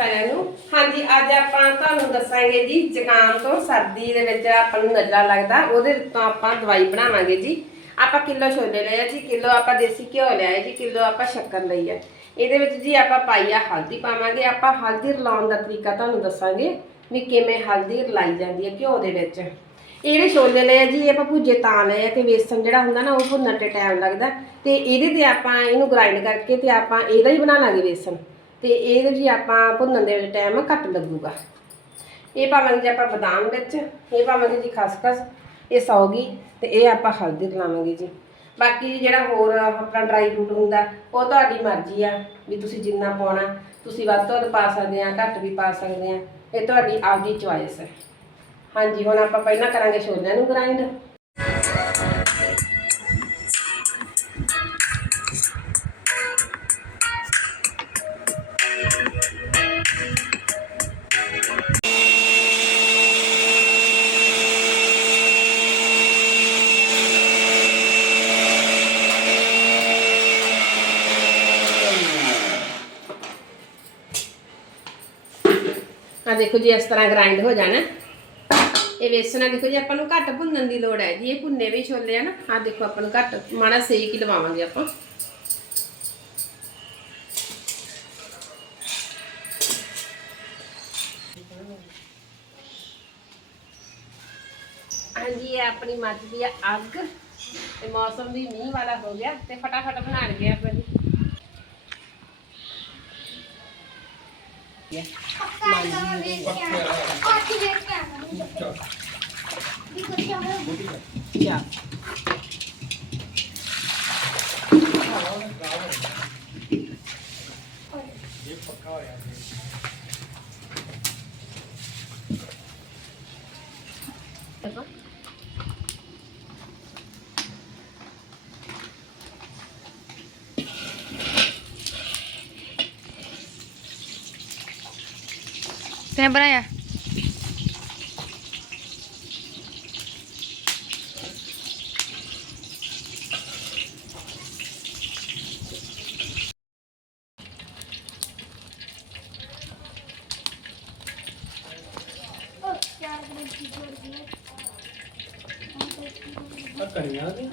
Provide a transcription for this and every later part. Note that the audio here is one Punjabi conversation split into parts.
ਸਾਰਿਆਂ ਨੂੰ। ਹਾਂਜੀ, ਅੱਜ ਆਪਾਂ ਤੁਹਾਨੂੰ ਦੱਸਾਂਗੇ ਜੀ, ਜ਼ੁਕਾਮ ਤੋਂ ਸਰਦੀ ਦੇ ਵਿੱਚ ਆਪਾਂ ਨੂੰ ਨਜ਼ਲਾ ਲੱਗਦਾ, ਉਹਦੇ ਤੋਂ ਆਪਾਂ ਦਵਾਈ ਬਣਾਵਾਂਗੇ ਜੀ। ਆਪਾਂ ਕਿਲੋ ਛੋਲੇ ਲਏ ਜੀ, ਕਿਲੋ ਆਪਾਂ ਦੇਸੀ ਘਿਓ ਲਿਆ ਜੀ, ਕਿਲੋ ਆਪਾਂ ਸ਼ੱਕਰ ਲਈ ਹੈ ਇਹਦੇ ਵਿੱਚ ਜੀ ਆਪਾਂ ਪਾਈ ਆ ਹਲਦੀ ਪਾਵਾਂਗੇ। ਆਪਾਂ ਹਲਦੀ ਰਲਾਉਣ ਦਾ ਤਰੀਕਾ ਤੁਹਾਨੂੰ ਦੱਸਾਂਗੇ ਵੀ ਕਿਵੇਂ ਹਲਦੀ ਰਲਾਈ ਜਾਂਦੀ ਹੈ ਘਿਓ ਦੇ ਵਿੱਚ। ਇਹਦੇ ਛੋਲੇ ਲਏ ਆ ਜੀ ਆਪਾਂ ਭੁੱਜੇ ਤਾਂ ਲਏ ਆ ਕਿ ਵੇਸਣ ਜਿਹੜਾ ਹੁੰਦਾ ਨਾ, ਉਹ ਭੁੰਨਣ ਤੇ ਟਾਈਮ ਲੱਗਦਾ। ਤੇ ਇਹਦੇ ਤੇ ਆਪਾਂ ਇਹਨੂੰ ਗ੍ਰਾਈਂਡ ਕਰਕੇ ਤੇ ਆਪਾਂ ਇਹਦਾ ਹੀ ਬਣਾ ਲਾਂਗੇ ਵੇਸਣ। ਤੇ ਇਹਦੇ ਜੀ ਆਪਾਂ ਭੁੰਨਣ ਦੇ ਵਿੱਚ ਟਾਈਮ ਘੱਟ ਲੱਗੂਗਾ। ਇਹ ਪਾਵਾਂਗੇ ਜੀ ਆਪਾਂ ਬਦਾਮ ਵਿੱਚ, ਇਹ ਪਾਵਾਂਗੇ ਜੀ ਖਸਖਸ, ਇਹ ਸੌਗੀ ਤੇ ਇਹ ਆਪਾਂ ਹਲਦੀ ਰਲਾਵਾਂਗੇ ਜੀ। ਬਾਕੀ ਜਿਹੜਾ ਹੋਰ ਆਪਣਾ ਡਰਾਈ ਫਰੂਟ ਹੁੰਦਾ, ਉਹ ਤੁਹਾਡੀ ਮਰਜ਼ੀ ਆ ਵੀ ਤੁਸੀਂ ਜਿੰਨਾ ਪਾਉਣਾ, ਤੁਸੀਂ ਵੱਧ ਤੋਂ ਵੱਧ ਪਾ ਸਕਦੇ ਆ, ਘੱਟ ਵੀ ਪਾ ਸਕਦੇ ਆ, ਇਹ ਤੁਹਾਡੀ ਆਪਦੀ ਚੁਆਇਸ ਹੈ ਹਾਂਜੀ, ਹੁਣ ਆਪਾਂ ਪਹਿਲਾਂ ਕਰਾਂਗੇ ਛੋਲਿਆਂ ਨੂੰ ਗ੍ਰਾਈਂਡ ਦੇਖੋ ਜੀ ਇਸ ਤਰ੍ਹਾਂ ਗ੍ਰਾਈਂਡ ਹੋ ਜਾਣਾ। ਇਹ ਵੇਸਣ ਆ, ਦੇਖੋ ਜੀ ਆਪਾਂ ਨੂੰ ਘੱਟ ਭੁੰਨਣ ਦੀ ਲੋੜ ਹੈ ਜੀ। ਇਹ ਭੁੰਨੇ ਵੀ ਛੋਲੇ ਆ ਨਾ ਆ ਦੇਖੋ ਆਪਾਂ ਨੂੰ ਘੱਟ, ਮਾੜਾ ਸੇਕ ਹੀ ਲਵਾਵਾਂਗੇ ਆਪਾਂ। ਹਾਂਜੀ, ਇਹ ਆਪਣੀ ਮੱਝ ਦੀ ਆ ਅੱਗ। ਤੇ ਮੌਸਮ ਵੀ ਮੀਂਹ ਵਾਲਾ ਹੋ ਗਿਆ ਤੇ ਫਟਾਫਟ ਬਣਾ ਲਈਏ ਆਪਾਂ ਜੀ। ਚਾ ਕਿਵੇਂ ਬਣਾਇਆ?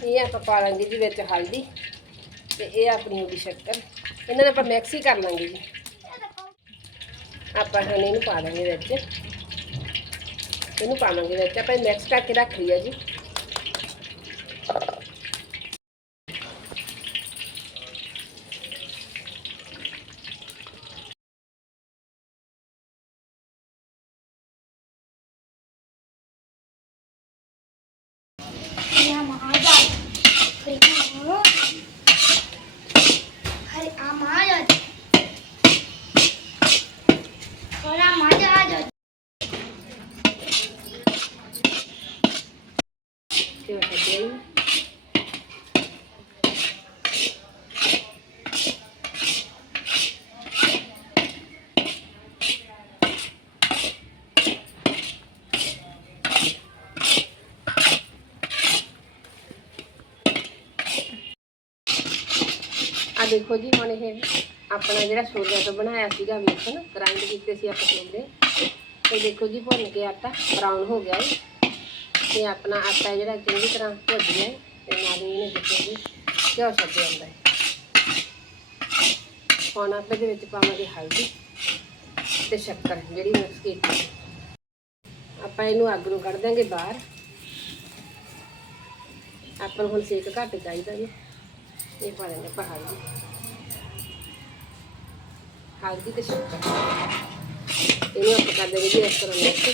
ਇਹ ਆਪਾਂ ਪਾ ਲਾਂਗੇ ਜੀ ਵਿੱਚ ਹਲਦੀ ਤੇ ਇਹ ਆਪਣੀ ਹੋ ਗਈ ਸ਼ੱਕਰ। ਇਹਨਾਂ ਨੂੰ ਆਪਾਂ ਮਿਕਸ ਹੀ ਕਰ ਲਾਂਗੇ ਜੀ। ਆਪਾਂ ਹੁਣ ਇਹਨੂੰ ਪਾ ਦਾਂਗੇ ਵਿੱਚ। ਇਹਨੂੰ ਪਾਵਾਂਗੇ ਵਿੱਚ। ਆਪਾਂ ਮਿਕਸ ਕਰਕੇ ਰੱਖ ਲਿਆ ਜੀ। ਤੇ ਉਹ ਆ ਦੇਖੋ ਜੀ, ਹੁਣ ਇਹ ਆਪਣਾ ਜਿਹੜਾ ਛੋਲਿਆਂ ਤੋਂ ਬਣਾਇਆ ਸੀਗਾ ਵੇਸਣ ਗ੍ਰਾਈਂਡ ਕੀਤੇ ਸੀ ਆਪਾਂ ਛੋਲੇ ਇਹ ਦੇਖੋ ਜੀ, ਭੁੰਨ ਕੇ ਆਟਾ ਬਰਾਊਨ ਹੋ ਗਿਆ ਹੈ ਤੇ ਆਪਣਾ ਆਟਾ ਜਿਹੜਾ ਚੰਗੀ ਤਰ੍ਹਾਂ ਭੁੱਜ ਗਿਆ ਤੇ ਨਾਲ ਹੀ ਇਹਨੇ ਦੇਖੋ ਜੀ ਘਿਓ ਛੱਡ ਜਾਂਦਾ ਹੈ। ਹੁਣ ਆਪਾਂ ਇਹਦੇ ਵਿੱਚ ਪਾਵਾਂਗੇ ਹਲਦੀ ਤੇ ਸ਼ੱਕਰ, ਜਿਹੜੀ ਮਿਕਸ ਕੀਤੀ ਆਪਾਂ ਇਹਨੂੰ ਅੱਗ ਨੂੰ ਕੱਢ ਦਾਂਗੇ ਬਾਹਰ। ਆਪਾਂ ਨੂੰ ਹੁਣ ਸੇਕ ਘੱਟ ਚਾਹੀਦਾ ਜੀ। ਇਹ ਪਾ ਲੈਂਦੇ ਆਪਾਂ ਹਲਦੀ। ਹਲਦੀ ਤੇ ਸ਼ੱਕਰ। ਇਹਨੂੰ ਆਪਾਂ ਕਰ ਦੇਂਗੇ ਇਸ ਤਰ੍ਹਾਂ ਮਿਕਸ।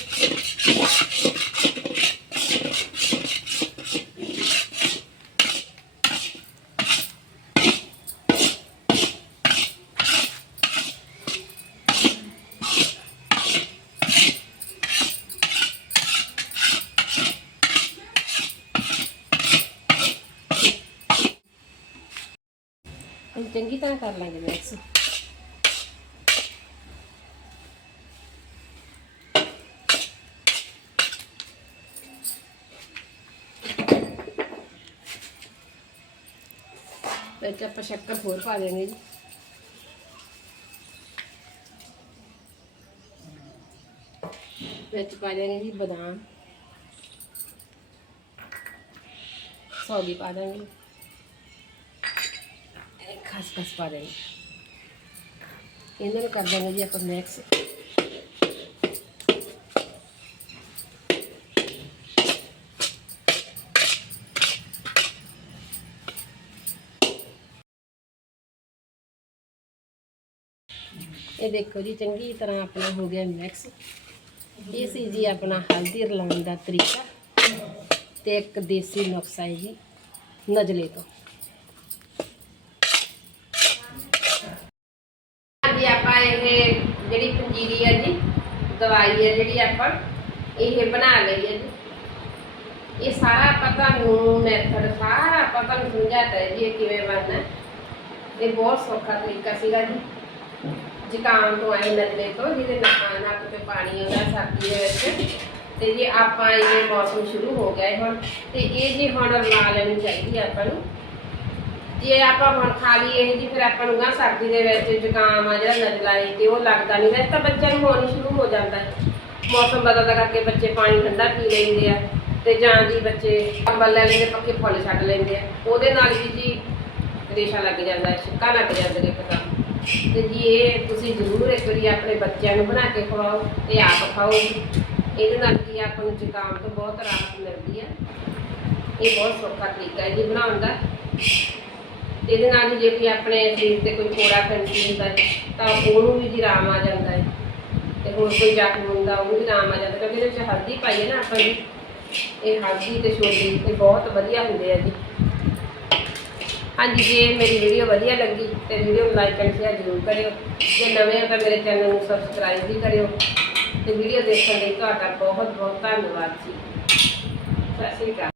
ਚੰਗੀ ਤਰ੍ਹਾਂ ਕਰ ਲਾਂਗੇ ਮਿਕਸ। ਵਿੱਚ ਆਪਾਂ ਸ਼ੱਕਰ ਹੋਰ ਪਾ ਦੇਵਾਂਗੇ ਜੀ। ਵਿੱਚ ਪਾ ਦਾਂਗੇ ਜੀ ਬਦਾਮ। ਸੌਗੀ ਪਾ ਦਾਂਗੇ। ਖਸਖਸ ਪਾ ਦਾਂਗੇ ਇਹਨਾਂ ਨੂੰ ਕਰ ਦਾਂਗੇ ਜੀ ਆਪਾਂ ਮਿਕਸ ਇਹ ਦੇਖੋ ਜੀ, ਚੰਗੀ ਤਰ੍ਹਾਂ ਆਪਣਾ ਹੋ ਗਿਆ ਮਿਕਸ ਇਹ ਸੀ ਜੀ ਆਪਣਾ ਹਲਦੀ ਰਲਾਉਣ ਦਾ ਤਰੀਕਾ ਤੇ ਇੱਕ ਦੇਸੀ ਨੁਕਸਾ ਹੈ ਜੀ, ਨਜਲੇ ਤੋਂ ਜੀ ਆਪਾਂ ਇਹ ਜਿਹੜੀ ਪੰਜੀਰੀ ਹੈ ਜੀ ਦਵਾਈ ਹੈ ਜਿਹੜੀ ਆਪਾਂ ਇਹ ਬਣਾ ਲਈ ਹੈ ਜੀ। ਇਹ ਸਾਰਾ ਆਪਾਂ ਤੁਹਾਨੂੰ ਮੈਥਡ ਸਾਰਾ ਆਪਾਂ ਤੁਹਾਨੂੰ ਸਮਝਾਤਾ ਹੈ ਜੀ ਇਹ ਕਿਵੇਂ ਬਣਨਾ ਹੈ। ਇਹ ਬਹੁਤ ਸੌਖਾ ਤਰੀਕਾ ਸੀਗਾ ਜੀ। ਜ਼ੁਕਾਮ ਤੋਂ ਆਏ ਨਜ਼ਲੇ ਤੋਂ, ਜਿਹਦੇ ਨੱਕਾਂ ਨੱਕ ਤੇ ਪਾਣੀ ਆਉਂਦਾ, ਸਰਦੀ ਦੇ ਵਿੱਚ। ਤੇ ਜੇ ਆਪਾਂ ਇਹ ਮੌਸਮ ਸ਼ੁਰੂ ਹੋ ਗਿਆ ਹੈ ਹੁਣ। ਤੇ ਇਹ ਜੀ ਹੁਣ ਲਾ ਲੈਣੀ ਚਾਹੀਦੀ ਹੈ ਆਪਾਂ ਨੂੰ। ਜੇ ਆਪਾਂ ਹੁਣ ਖਾ ਲਈਏ ਇਹ ਜੀ, ਫਿਰ ਆਪਾਂ ਨੂੰ ਗਾ ਸਰਦੀ ਦੇ ਵਿੱਚ ਜ਼ੁਕਾਮ ਆ ਜਿਹੜਾ ਨਜ਼ਲਾ ਹੈ ਤੇ ਉਹ ਲੱਗਦਾ ਨਹੀਂ। ਵੈਸੇ ਤਾਂ ਬੱਚਿਆਂ ਨੂੰ ਹੋਣੀ ਸ਼ੁਰੂ ਹੋ ਜਾਂਦਾ ਹੈ। ਮੌਸਮ ਬਦਲਦਾ ਕਰਕੇ ਬੱਚੇ ਪਾਣੀ ਠੰਡਾ ਪੀ ਲੈਂਦੇ ਆ ਤੇ ਜਾਂ ਜੀ ਬੱਚੇ ਅੰਬਲ ਲੈ ਲੈਂਦੇ ਪੱਕੇ ਫੁੱਲ ਛੱਡ ਲੈਂਦੇ ਆ। ਉਹਦੇ ਨਾਲ ਵੀ ਜੀ ਰੇਸ਼ਾ ਲੱਗ ਜਾਂਦਾ ਹੈ, ਛਿੱਕਾ ਲੱਗ ਜਾਂਦਾ ਹੈ ਇੱਕਦਮ ਤੇ। ਜੀ ਇਹ ਤੁਸੀਂ ਜ਼ਰੂਰ ਇੱਕ ਵਾਰੀ ਆਪਣੇ ਬੱਚਿਆਂ ਨੂੰ ਬਣਾ ਕੇ ਖਵਾਓ ਤੇ ਆਪ ਖਾਓ ਇਹਦੇ ਨਾਲ ਕੀ ਆਪਾਂ ਨੂੰ ਜ਼ੁਕਾਮ ਤੋਂ ਬਹੁਤ ਰਾਹਤ ਮਿਲਦੀ ਹੈ ਇਹ ਬਹੁਤ ਸੌਖਾ ਤਰੀਕਾ ਹੈ ਜੀ ਬਣਾਉਣ ਦਾ। ਜਿਹਦੇ ਨਾਲ ਵੀ ਜੇ ਕੋਈ ਆਪਣੇ ਸਰੀਰ ਤੇ ਕੋਈ ਫੋੜਾ ਫੈਂਸੀ ਹੁੰਦਾ ਹੈ, ਤਾਂ ਉਹਨੂੰ ਵੀ ਜੀ ਆਰਾਮ ਆ ਜਾਂਦਾ ਹੈ। ਤੇ ਹੋਰ ਕੋਈ ਜ਼ਖਮ ਹੁੰਦਾ ਉਹਨੂੰ ਵੀ ਆਰਾਮ ਆ ਜਾਂਦਾ ਕਿਉਂਕਿ ਇਹਦੇ ਵਿੱਚ ਹਲਦੀ ਪਾਈ ਹੈ ਨਾ ਆਪਾਂ ਜੀ। ਇਹ ਹਲਦੀ ਤੇ ਛੋਲੇ ਇਹ ਬਹੁਤ ਵਧੀਆ ਹੁੰਦੇ ਆ ਜੀ। ਹਾਂਜੀ ਜੇ ਮੇਰੀ ਵੀਡੀਓ ਵਧੀਆ ਲੱਗੀ ਤੇ ਵੀਡੀਓ ਨੂੰ ਲਾਈਕ ਐਂਡ ਸ਼ੇਅਰ ਜ਼ਰੂਰ ਕਰਿਓ। ਜੇ ਨਵੇਂ ਹੋ ਤਾਂ ਮੇਰੇ ਚੈਨਲ ਨੂੰ ਸਬਸਕ੍ਰਾਈਬ ਵੀ ਕਰਿਓ। ਤੇ ਵੀਡੀਓ ਦੇਖਣ ਲਈ ਤੁਹਾਡਾ ਬਹੁਤ ਬਹੁਤ ਧੰਨਵਾਦ ਜੀ। ਸਤਿ ਸ਼੍ਰੀ ਅਕਾਲ।